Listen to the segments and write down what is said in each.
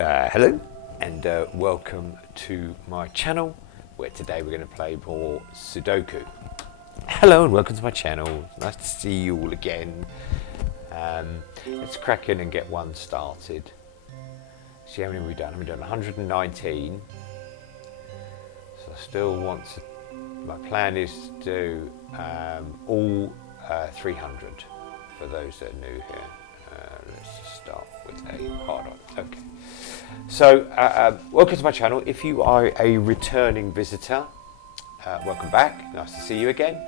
Hello and welcome to my channel, where today we're going to play more Sudoku. Hello and welcome to my channel. Nice to see you all again. Let's crack in and get one started. See how many we've done. We've done 119. So I still want to, my plan is to do all 300 for those that are new here. Let's just start with a hard on. Okay. So, welcome to my channel. If you are a returning visitor, welcome back. Nice to see you again.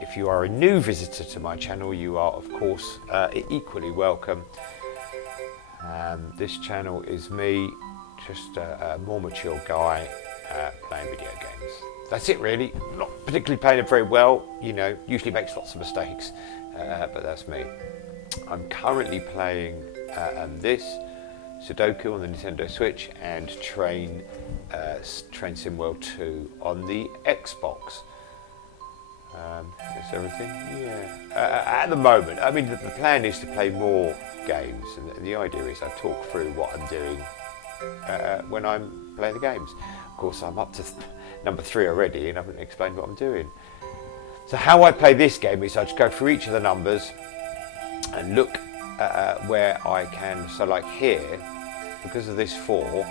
If you are a new visitor to my channel, you are, of course, equally welcome. This channel is me, just a more mature guy playing video games. That's it, really. Not particularly playing it very well, you know, usually makes lots of mistakes, but that's me. I'm currently playing this Sudoku on the Nintendo Switch and Train SimWorld 2 on the Xbox. That's everything. Yeah. At the moment, I mean, the plan is to play more games, and the idea is I talk through what I'm doing when I'm playing the games. Of course, I'm up to number 3 already, and I haven't explained what I'm doing. So how I play this game is I just go through each of the numbers and look where I can. So like here, because of this 4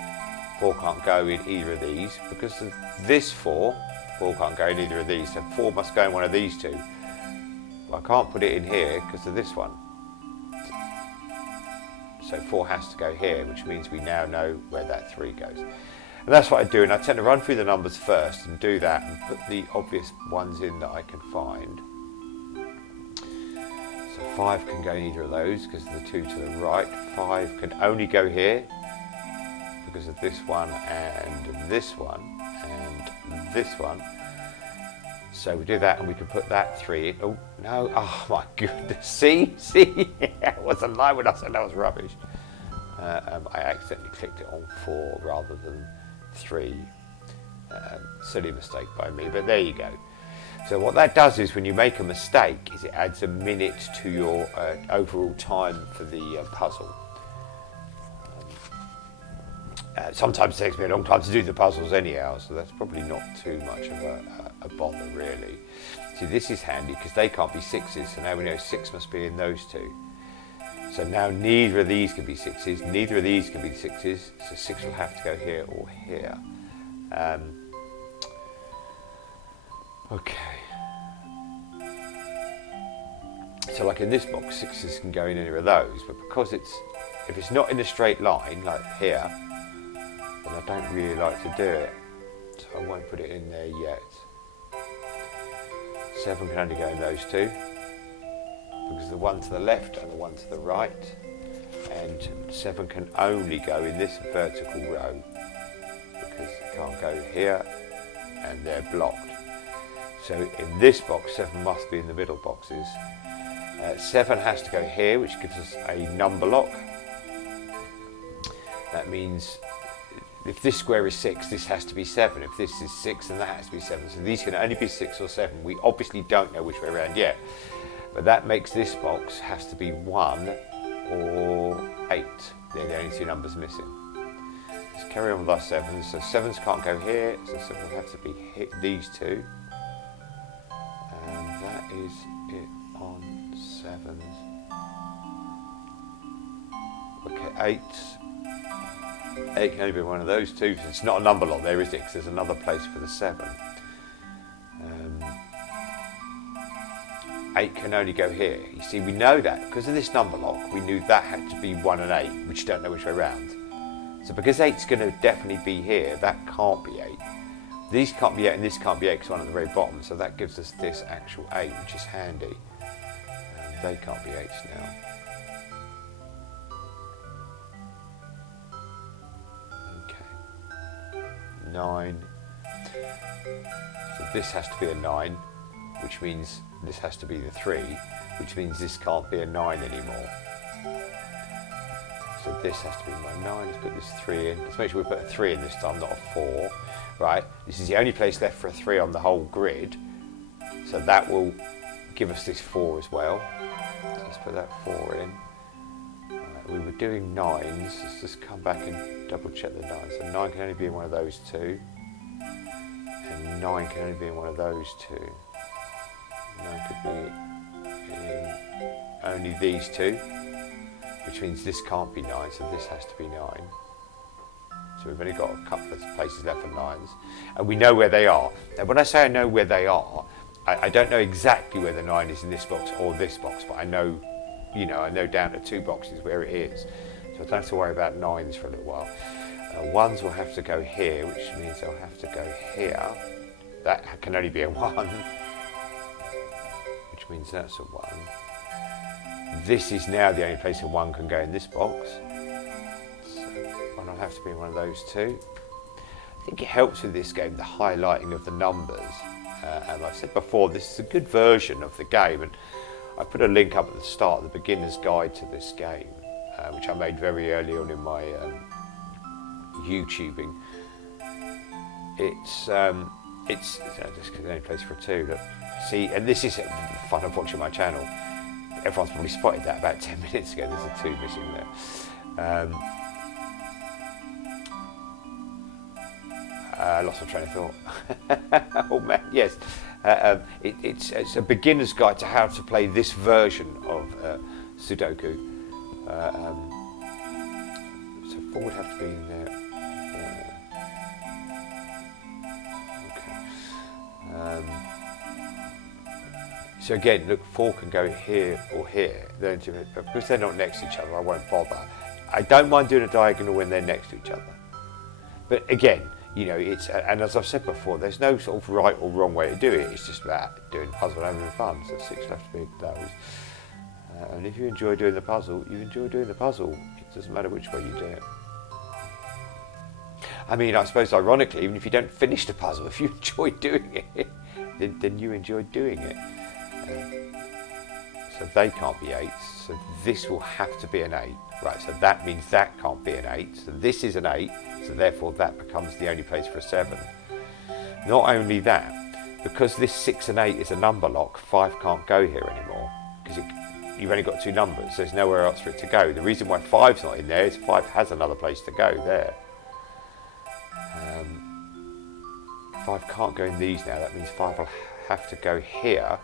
can't go in either of these. Because of this 4 can't go in either of these. So 4 must go in one of these two. Well, I can't put it in here because of this one. So 4 has to go here, which means we now know where that 3 goes. And that's what I do. And I tend to run through the numbers first and do that and put the obvious ones in that I can find. 5 can go in either of those because of the 2 to the right. 5 can only go here because of this one and this one and this one. So we do that and we can put that 3 in. Oh no, oh my goodness, see? It was a lie when I said that was rubbish. I accidentally clicked it on 4 rather than 3. Silly mistake by me, but there you go. So what that does is when you make a mistake is it adds a minute to your overall time for the puzzle. Sometimes it takes me a long time to do the puzzles anyhow, so that's probably not too much of a bother really. See, this is handy because they can't be 6s, so now we know 6 must be in those 2. So now neither of these can be 6s, neither of these can be 6s, so 6 will have to go here or here. Okay. So like in this box, 6s can go in any of those, but because if it's not in a straight line, like here, then I don't really like to do it. So I won't put it in there yet. 7 can only go in those 2, because the one to the left and the one to the right, and 7 can only go in this vertical row, because it can't go here, and they're blocked. So in this box, 7 must be in the middle boxes. 7 has to go here, which gives us a number lock. That means if this square is 6, this has to be 7. If this is 6, then that has to be 7. So these can only be 6 or 7. We obviously don't know which way around yet. But that makes this box has to be 1 or 8. They're the only 2 numbers missing. Let's carry on with our 7s. So 7s can't go here, so 7 will have to be these 2. And that is it on 7s. Okay, 8s. 8 can only be one of those 2. So it's not a number lock there, is it? Because there's another place for the 7. 8 can only go here. You see, we know that because of this number lock, we knew that had to be 1 and 8, which don't know which way around. So because 8's going to definitely be here, that can't be 8. These can't be 8 and this can't be 8 because one at the very bottom, so that gives us this actual 8, which is handy. And they can't be 8s now. Okay. 9. So this has to be a 9, which means this has to be the 3, which means this can't be a 9 anymore. So this has to be my 9. Let's put this 3 in. Let's make sure we put a 3 in this time, not a 4. Right, this is the only place left for a 3 on the whole grid. So that will give us this 4 as well. So let's put that 4 in. we were doing 9s. Let's just come back and double check the 9s. So 9 can only be in one of those two. And 9 can only be in one of those two. 9 could be in only these two, which means this can't be 9, so this has to be 9. So we've only got a couple of places left for 9s. And we know where they are. Now when I say I know where they are, I don't know exactly where the 9 is in this box or this box, but I know, you know, I know down to 2 boxes where it is. So I don't have to worry about 9s for a little while. 1s will have to go here, which means they'll have to go here. That can only be a 1, which means that's a 1. This is now the only place a 1 can go in this box. So 1 will have to be in one of those two. I think it helps with this game, the highlighting of the numbers. And I've said before, this is a good version of the game, and I put a link up at the start, the beginner's guide to this game, which I made very early on in my YouTubing. It's just the only place for a 2. Look, see, and this is the fun of watching my channel. Everyone's probably spotted that about 10 minutes ago. There's a 2 missing there. Lost my train of thought. Oh man, yes. It's a beginner's guide to how to play this version of Sudoku. So 4 would have to be in there. Okay. So again, look, 4 can go here or here. Because they're not next to each other, I won't bother. I don't mind doing a diagonal when they're next to each other. But again, you know, and as I've said before, there's no sort of right or wrong way to do it. It's just about doing the puzzle and having fun. So 6 left to be those. And if you enjoy doing the puzzle, you enjoy doing the puzzle. It doesn't matter which way you do it. I mean, I suppose ironically, even if you don't finish the puzzle, if you enjoy doing it, then you enjoy doing it. So they can't be 8s. So this will have to be an 8. Right, so that means that can't be an 8. So this is an 8. So therefore that becomes the only place for a 7. Not only that, because this 6 and 8 is a number lock, 5 can't go here anymore, because you've only got 2 numbers, so there's nowhere else for it to go. The reason why 5's not in there is 5 has another place to go there. 5 can't go in these now. That means 5 will have to go here,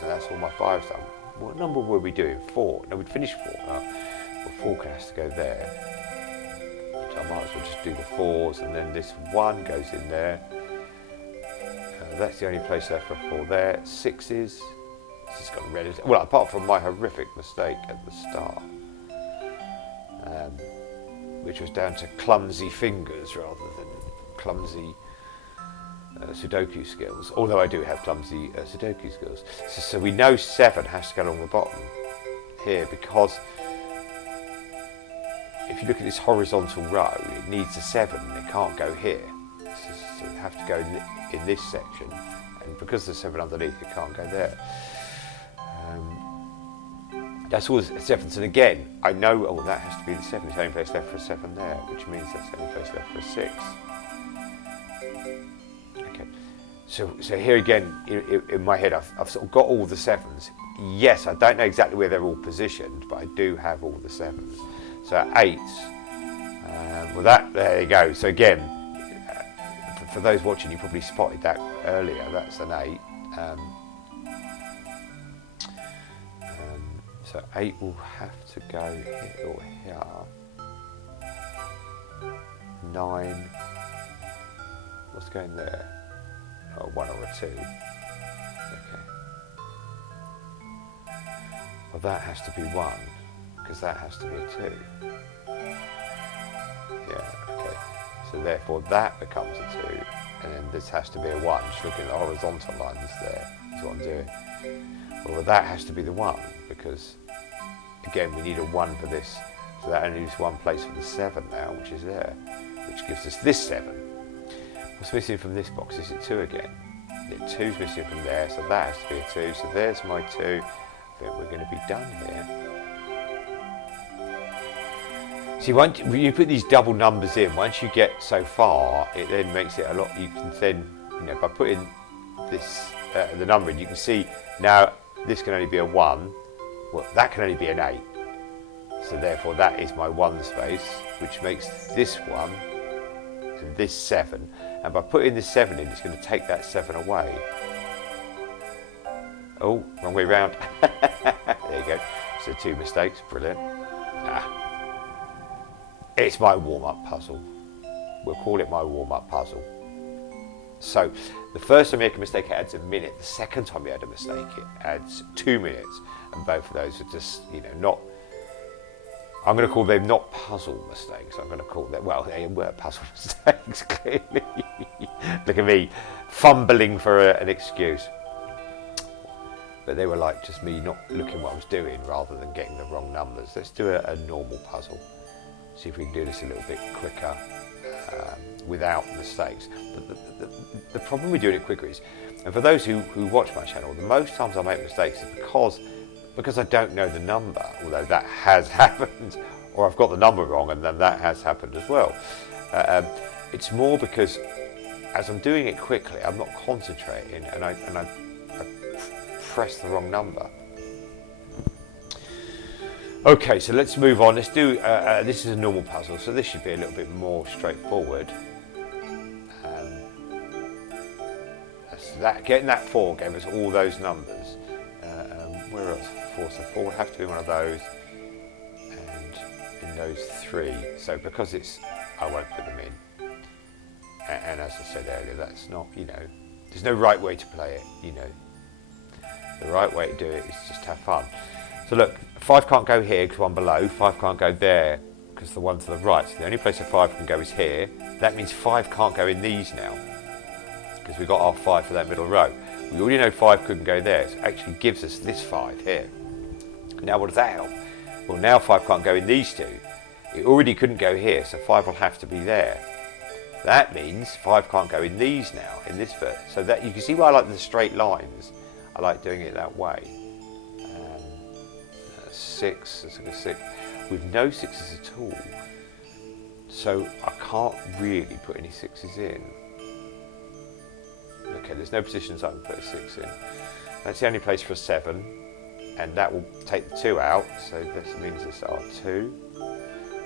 and that's all my 5's done. What number were we doing? 4. No, we'd finished 4. Well, 4 has to go there. So I might as well just do the 4s, and then this 1 goes in there. That's the only place left for 4 there. 6s. This has got red. Well, apart from my horrific mistake at the start, which was down to clumsy fingers rather than clumsy Sudoku skills. Although I do have clumsy Sudoku skills. So we know 7 has to go along the bottom here, because if you look at this horizontal row, it needs a 7 and it can't go here. So it have to go in this section, and because there's 7 underneath, it can't go there. That's all the 7s, and again, I know, oh, that has to be the 7. There's only place left for a 7 there, which means that's the only place left for a 6. Okay, so here again, in my head, I've sort of got all the 7s. Yes, I don't know exactly where they're all positioned, but I do have all the 7s. So 8s, well there you go. So again, for those watching, you probably spotted that earlier, that's an 8. So 8 will have to go here or here. 9, what's going there? Oh, 1 or a 2. Okay. Well, that has to be 1, because that has to be a 2. Yeah, okay. So therefore that becomes a 2, and then this has to be a 1. Just looking at the horizontal lines there, that's what I'm doing. Well, that has to be the 1, because again we need a 1 for this. So that only leaves 1 place for the 7 now, which is there, which gives us this 7. What's missing from this box? Is it 2 again? The 2's missing from there, so that has to be a 2. So there's my 2. I think we're going to be done here. See, once you put these double numbers in, once you get so far, it then makes it a lot. You can then, you know, by putting this the number in, you can see now this can only be a 1. Well, that can only be an 8. So therefore that is my 1 space, which makes this 1 and this 7. And by putting this 7 in, it's going to take that 7 away. Oh, wrong way round. There you go. So 2 mistakes, brilliant. It's my warm-up puzzle. We'll call it my warm-up puzzle. So the first time you make a mistake, it adds a minute. The second time you add a mistake, it adds 2 minutes. And both of those are just, not, I'm going to call them not puzzle mistakes. I'm going to call them, well, they were puzzle mistakes, clearly. Look at me, fumbling for an excuse. But they were like just me not looking what I was doing rather than getting the wrong numbers. Let's do a normal puzzle. See if we can do this a little bit quicker without mistakes. But the problem with doing it quicker is, and for those who watch my channel, the most times I make mistakes is because I don't know the number, although that has happened, or I've got the number wrong and then that has happened as well. It's more because as I'm doing it quickly, I'm not concentrating and I press the wrong number. Okay, so let's move on. Let's do, this is a normal puzzle, so this should be a little bit more straightforward. Getting that 4 gave us all those numbers. Where else? 4, so 4 would have to be one of those, and in those 3. So because it's, I won't put them in. And as I said earlier, that's not, there's no right way to play it, The right way to do it is just have fun. So look, 5 can't go here because 1 below, 5 can't go there because the 1 to the right. So the only place a 5 can go is here. That means 5 can't go in these now because we've got our 5 for that middle row. We already know 5 couldn't go there, so it actually gives us this 5 here. Now what does that help? Well, now 5 can't go in these 2. It already couldn't go here, so 5 will have to be there. That means 5 can't go in these now, in this bit. So that you can see why I like the straight lines. I like doing it that way. 6, let's look at 6, with no 6s at all. So I can't really put any 6s in. Okay, there's no positions I can put a 6 in. That's the only place for a 7, and that will take the 2 out, so this means it's our 2.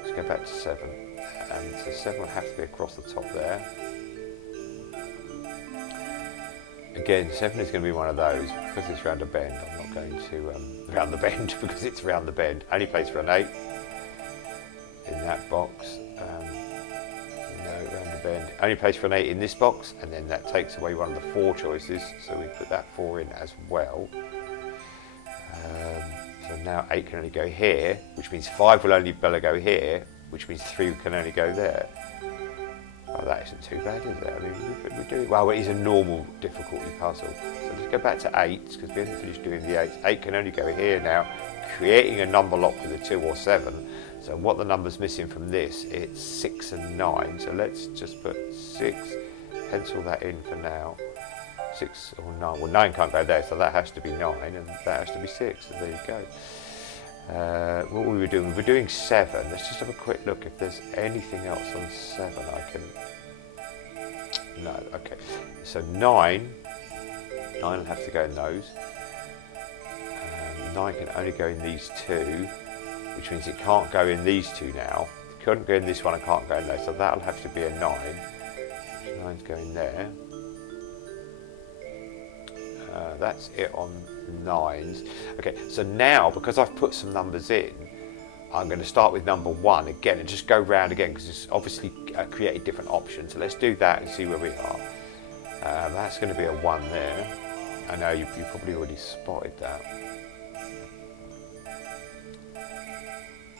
Let's go back to 7, and so 7 will have to be across the top there. Again, 7 is going to be one of those, because it's round a bend, I'm not going to round the bend, because it's round the bend. Only place for an 8 in that box. No, round the bend. Only place for an 8 in this box, and then that takes away one of the 4 choices, so we put that 4 in as well. So now 8 can only go here, which means 5 will only go here, which means 3 can only go there. Well, that isn't too bad, is it? I mean, we're doing, well, it is a normal difficulty puzzle. So let's go back to 8s, because we haven't finished doing the 8s. 8 can only go here now, creating a number lock with a 2 or 7. So what the number's missing from this, it's 6 and 9. So let's just put 6, pencil that in for now. 6 or 9, well 9 can't go there, so that has to be 9, and that has to be 6, so there you go. What we were doing, we were doing 7. Let's just have a quick look if there's anything else on 7 I can... No, okay. So 9 will have to go in those. 9 can only go in these 2, which means it can't go in these 2 now. It couldn't go in this one and can't go in there, so that'll have to be a 9. 9's going there. That's it on 9s. Okay, so now, because I've put some numbers in, I'm going to start with number 1 again and just go round again, because it's obviously created different options. So let's do that and see where we are. That's going to be a 1 there. I know you probably already spotted that.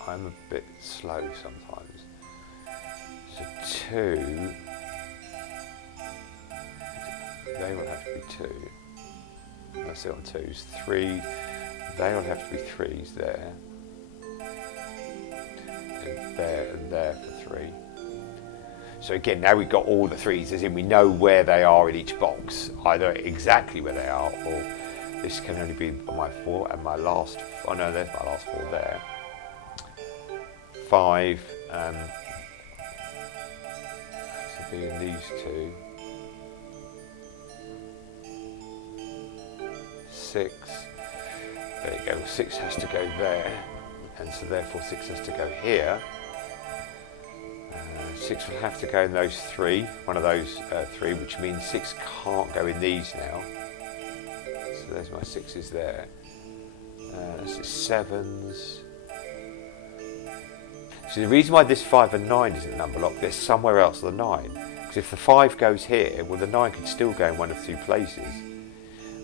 I'm a bit slow sometimes. So 2, they will have to be 2. That's it on 2s. 3, they will have to be 3s there. And there for 3. So again, now we've got all the 3s, as in we know where they are in each box, either exactly where they are, or this can only be my 4 and my last, oh no, there's my last 4 there. 5, should be in these 2. 6, there you go, 6 has to go there, and so therefore 6 has to go here. 6 will have to go in those 3, one of those 3, which means 6 can't go in these now. So there's my 6s there. This is 7s. So the reason why this 5 and 9 isn't number locked, there's somewhere else the 9. Because if the 5 goes here, well the 9 could still go in one of 2 places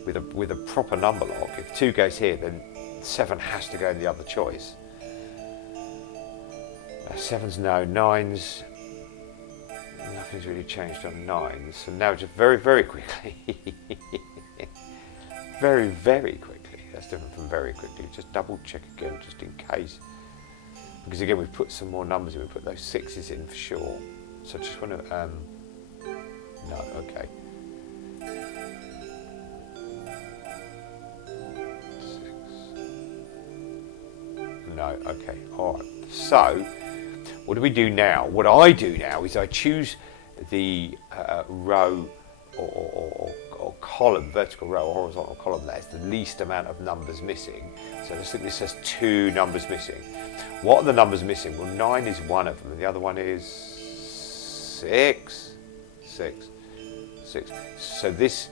with a proper number lock. If 2 goes here, then 7 has to go in the other choice. 7s no, 9s, nothing's really changed on 9s. So now just very, very quickly, very, very quickly, that's different from very quickly, just double check again just in case. Because again we've put some more numbers in, we put those 6s in for sure. So I just want to, no, okay. 6. No, okay, alright. So, what do we do now? What I do now is I choose the row or column, vertical row or horizontal column that has the least amount of numbers missing. So let's think this has 2 numbers missing. What are the numbers missing? Well, 9 is one of them and the other one is 6. 6. So this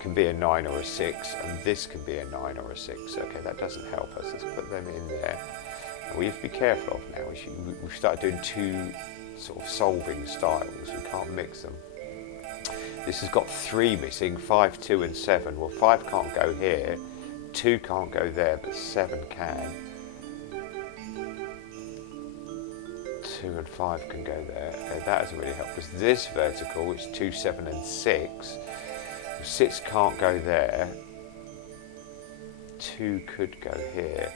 can be a 9 or a 6 and this can be a 9 or a 6. Okay, that doesn't help us. Let's put them in there. We have to be careful of now. We've started doing 2 sort of solving styles. We can't mix them. This has got 3 missing, 5, 2 and 7. Well, 5 can't go here, 2 can't go there, but 7 can. 2 and 5 can go there. Okay, that doesn't really help because this vertical, which is 2, 7 and 6, 6 can't go there, 2 could go here.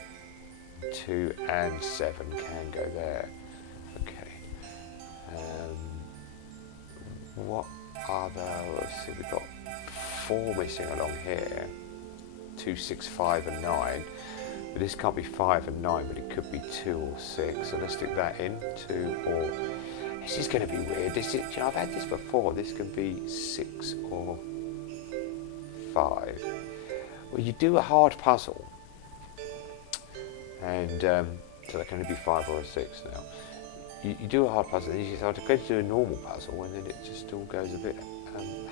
2 and 7 can go there. Okay. What are the? Let's see. We've got 4 missing along here. 2, 6, 5, and 9. But this can't be 5 and 9, but it could be 2 or 6. So let's stick that in. 2 or. This is going to be weird. This is, you know, I've had this before. This can be 6 or 5. Well, you do a hard puzzle. And so that can only be 5 or a 6 now. You do a hard puzzle and you decide to go to do a normal puzzle and then it just all goes a bit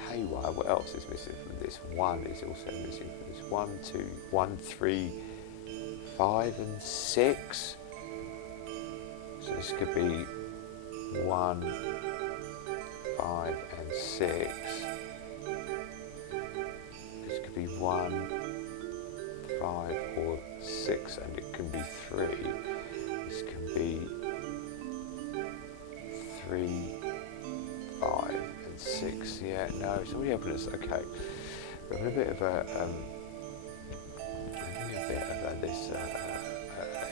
haywire. What else is missing from this? 1 is also missing from this. 1, 2, 1, 3, 5 and 6. So this could be 1, 5 and 6. This could be 1, 5 or 6 and it can be 3. This can be 3, 5 and 6. Yeah, no, it's already open as okay. We're having a bit of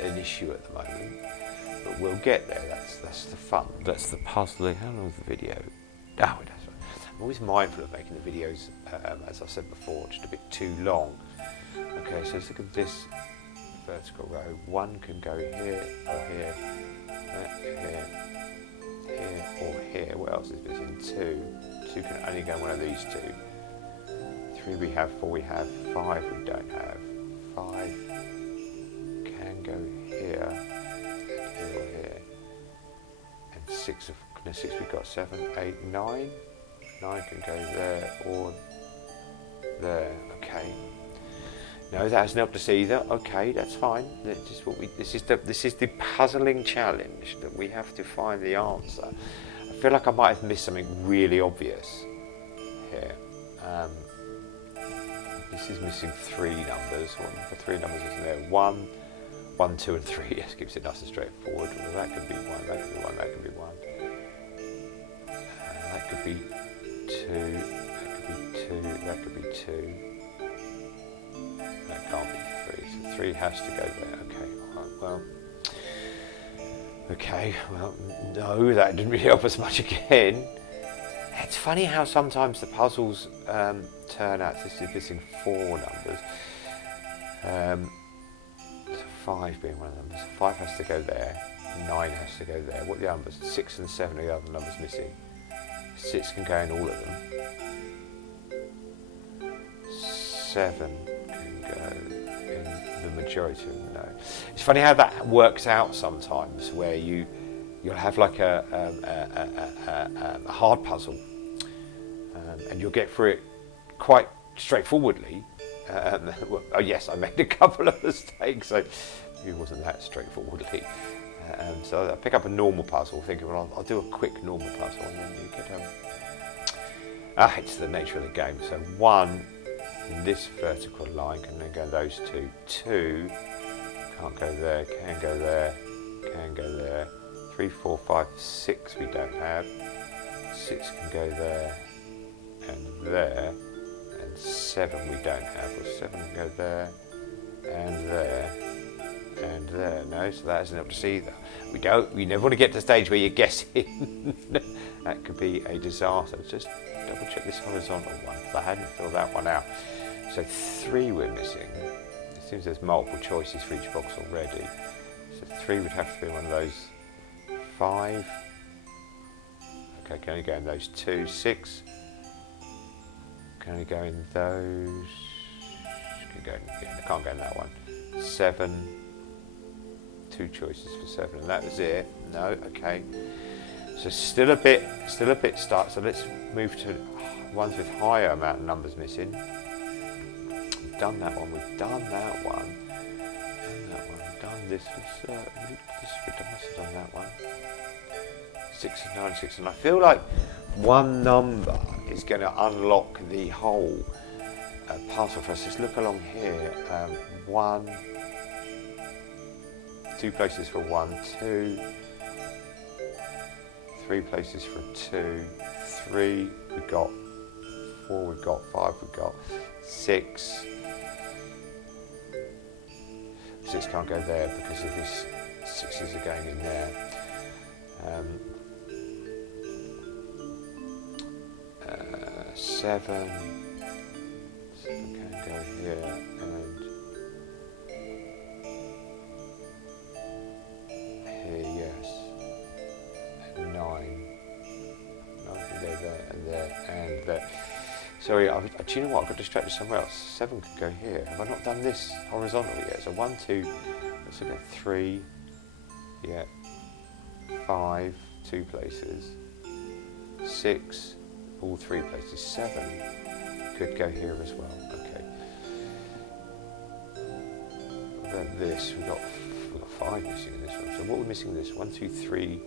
an issue at the moment, but we'll get there. That's the fun. That's the puzzling. How long is the video? Oh, it does. I'm always mindful of making the videos, as I said before, just a bit too long. Okay, so let's look at this vertical row. 1 can go here or here, here, here or here. What else is missing? 2. 2 can only go one of these 2. 3 we have, 4 we have, 5 we don't have. 5 can go here, here or here. And 6 we've got 7, 8, 9. 9 can go there or there. Okay. No, that hasn't helped us either. Okay, that's fine. That's just what this is the puzzling challenge that we have to find the answer. I feel like I might have missed something really obvious here. This is missing 3 numbers. What the 3 numbers is there? 1, 1, 2 and 3. Yes, keeps it nice and straightforward. Well, that could be 1, that could be 1, that could be 1. That could be 2, that could be 2, that could be 2. That can't be 3, so 3 has to go there. Okay, all right, well, no, that didn't really help us much again. It's funny how sometimes the puzzles turn out. This is missing 4 numbers. So 5 being one of them. So 5 has to go there, 9 has to go there. What are the numbers? 6 and 7 are the other numbers missing. 6 can go in all of them. 7 can go in the majority of them know. It's funny how that works out sometimes, where you'll have like a hard puzzle, and you'll get through it quite straightforwardly. Oh yes, I made a couple of mistakes, so it wasn't that straightforwardly. So I pick up a normal puzzle, thinking, well, I'll do a quick normal puzzle, and then you get it's the nature of the game. So 1 in this vertical line can then go those 2. 2 can't go there, can go there, can go there. 3, 4, 5, 6 we don't have. 6 can go there and there, and 7 we don't have. Well, 7 can go there and there and there. No, so that isn't up to see either. We never want to get to the stage where you're guessing. That could be a disaster. Let's just double check this horizontal one, because I hadn't filled that one out. So 3 we're missing. It seems there's multiple choices for each box already. So 3 would have to be one of those. 5. Okay, can only go in those 2. 6. Can only go in those. I can't go in that one. 7. 2 choices for 7, and that was it. No, okay. So still a bit start. So let's move to ones with higher amount of numbers missing. We've done that one. We've done that one. We've done this. We must have done that one. 6 and 9, 6 and 9. I feel like one number is going to unlock the whole puzzle for us. Let's look along here. 1, 2 places for 1, 2, 3 places for 2, 3 we got, 4 we got, 5 we got, 6. 6 can't go there because of this. 6s are going in there. 7 can go here, and here, yes. And 9 can go there and there and there. Sorry, do you know what? I got distracted somewhere else. 7 could go here. Have I not done this horizontally yet? So 1, 2, let's look at 3, yeah, 5, 2 places, 6, all 3 places, 7 could go here as well. Okay. What about this? We've got 5 missing in this one. So what we're missing in this? 1, 2, 3.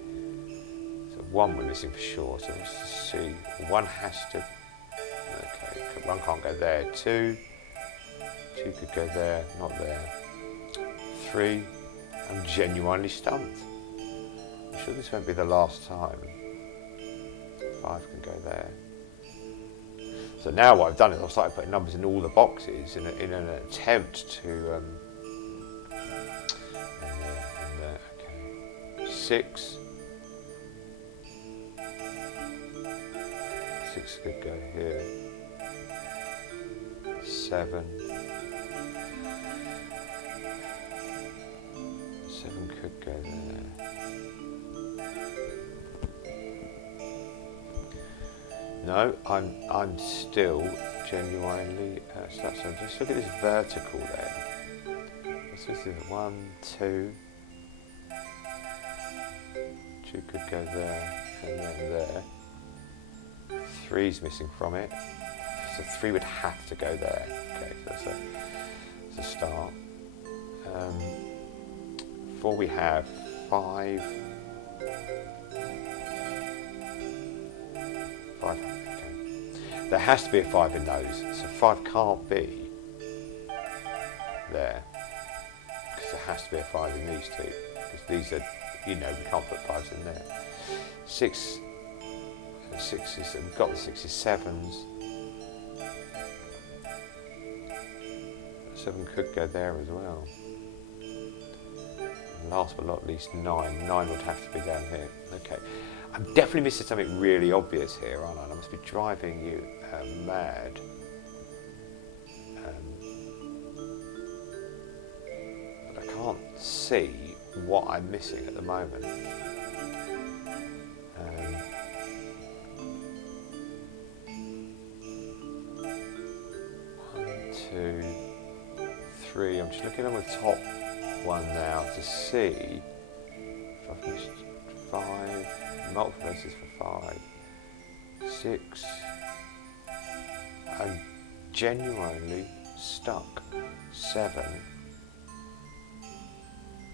So 1 we're missing for sure. So let's see. 1 has to. Okay. 1 can't go there. 2. 2 could go there. Not there. 3. I'm genuinely stumped. I'm sure this won't be the last time. 5 can go there. So now what I've done is I've started putting numbers in all the boxes in an attempt to. And there, okay. 6. 6 could go here. 7. 7 could go there. No, I'm still genuinely stuck. So just look at this vertical there. What's this? 1, 2. 2 could go there and then there. 3's missing from it. So 3 would have to go there. Okay, so that's a start. 4 we have. 5. 5. Okay. There has to be a 5 in those. So 5 can't be there. Because there has to be a 5 in these 2. Because these are, we can't put 5s in there. 6. 6s, we've got the 6s, 7s. 7 could go there as well. And last but not least, 9. 9 would have to be down here. Okay. I'm definitely missing something really obvious here, aren't I? I must be driving you mad. But I can't see what I'm missing at the moment. 1, 2, 3. I'm just looking on the top one now to see if I've missed 5. Multiple places for 5. 6. I'm genuinely stuck. 7.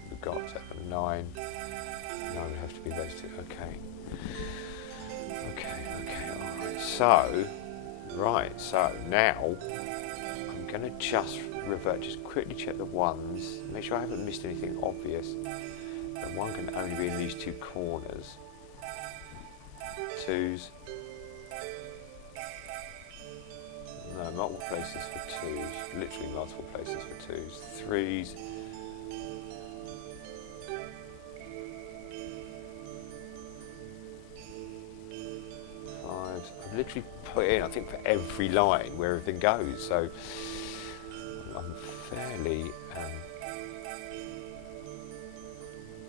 We've got 7, 9. No, it would have to be those 2. Okay. Alright. So now I'm going to just revert, just quickly check the ones, make sure I haven't missed anything obvious. The 1 can only be in these 2 corners. 2s. No, multiple places for 2s. Literally multiple places for 2s. 3s. 5s. I've literally put in, I think, for every line where everything goes. So I'm fairly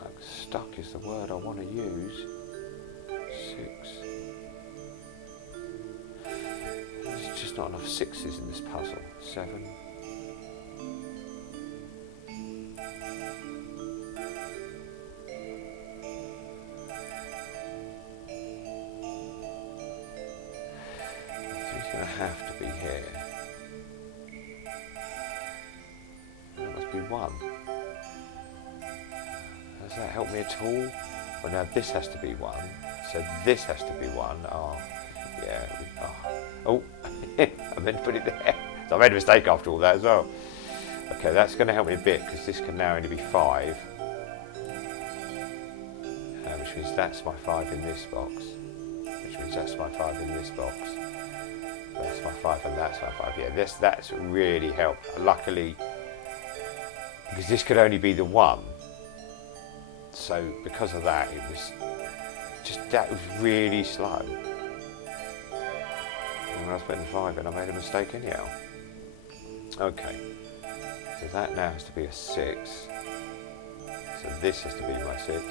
like stuck is the word I want to use. 6. There's just not enough 6s in this puzzle. 7. 3's going to have to be here. That must be 1. Does that help me at all? Well, now this has to be 1. So this has to be 1. Oh, yeah. Oh, I meant to put it there. So I made a mistake after all that as well. Okay, that's going to help me a bit because this can now only be 5. Which means that's my 5 in this box. Which means that's my 5 in this box. That's my 5 and that's my 5. Yeah, that's really helped. Luckily, because this could only be the 1. So because of that, it was just, that was really slow. And when I was putting the 5 in, I made a mistake anyhow. Okay, so that now has to be a 6. So this has to be my 6.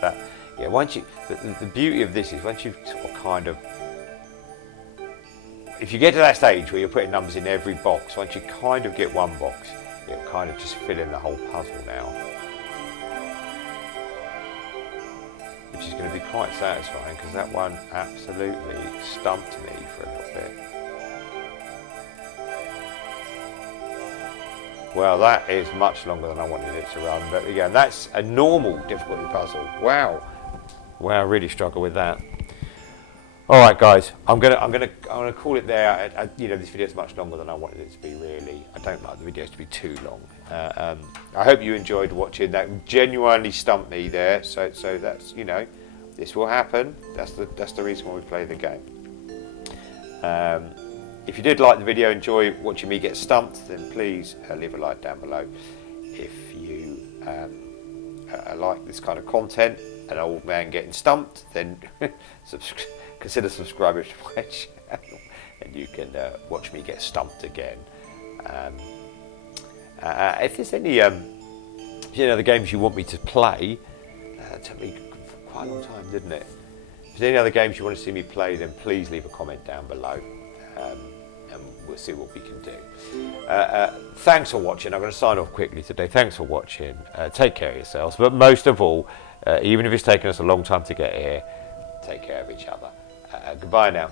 That, yeah, once you, the beauty of this is once you've sort of kind of, if you get to that stage where you're putting numbers in every box, once you kind of get one box, it'll kind of just fill in the whole puzzle now. Which is going to be quite satisfying because that one absolutely stumped me for a little bit. Well, that is much longer than I wanted it to run, but again, that's a normal difficulty puzzle. Wow, I really struggle with that. All right, guys, I'm gonna call it there. You know, this video is much longer than I wanted it to be. Really, I don't like the videos to be too long. I hope you enjoyed watching. That genuinely stumped me there. So that's, you know, this will happen. That's the reason why we play the game. If you did like the video, enjoy watching me get stumped, then please leave a like down below. If you like this kind of content, an old man getting stumped, then consider subscribing to my channel, and you can watch me get stumped again. If there's any other games you want me to play, it took me quite a long time, didn't it? If there's any other games you want to see me play, then please leave a comment down below, and we'll see what we can do. Thanks for watching. I'm going to sign off quickly today. Thanks for watching. Take care of yourselves, but most of all, even if it's taken us a long time to get here, take care of each other. Goodbye now.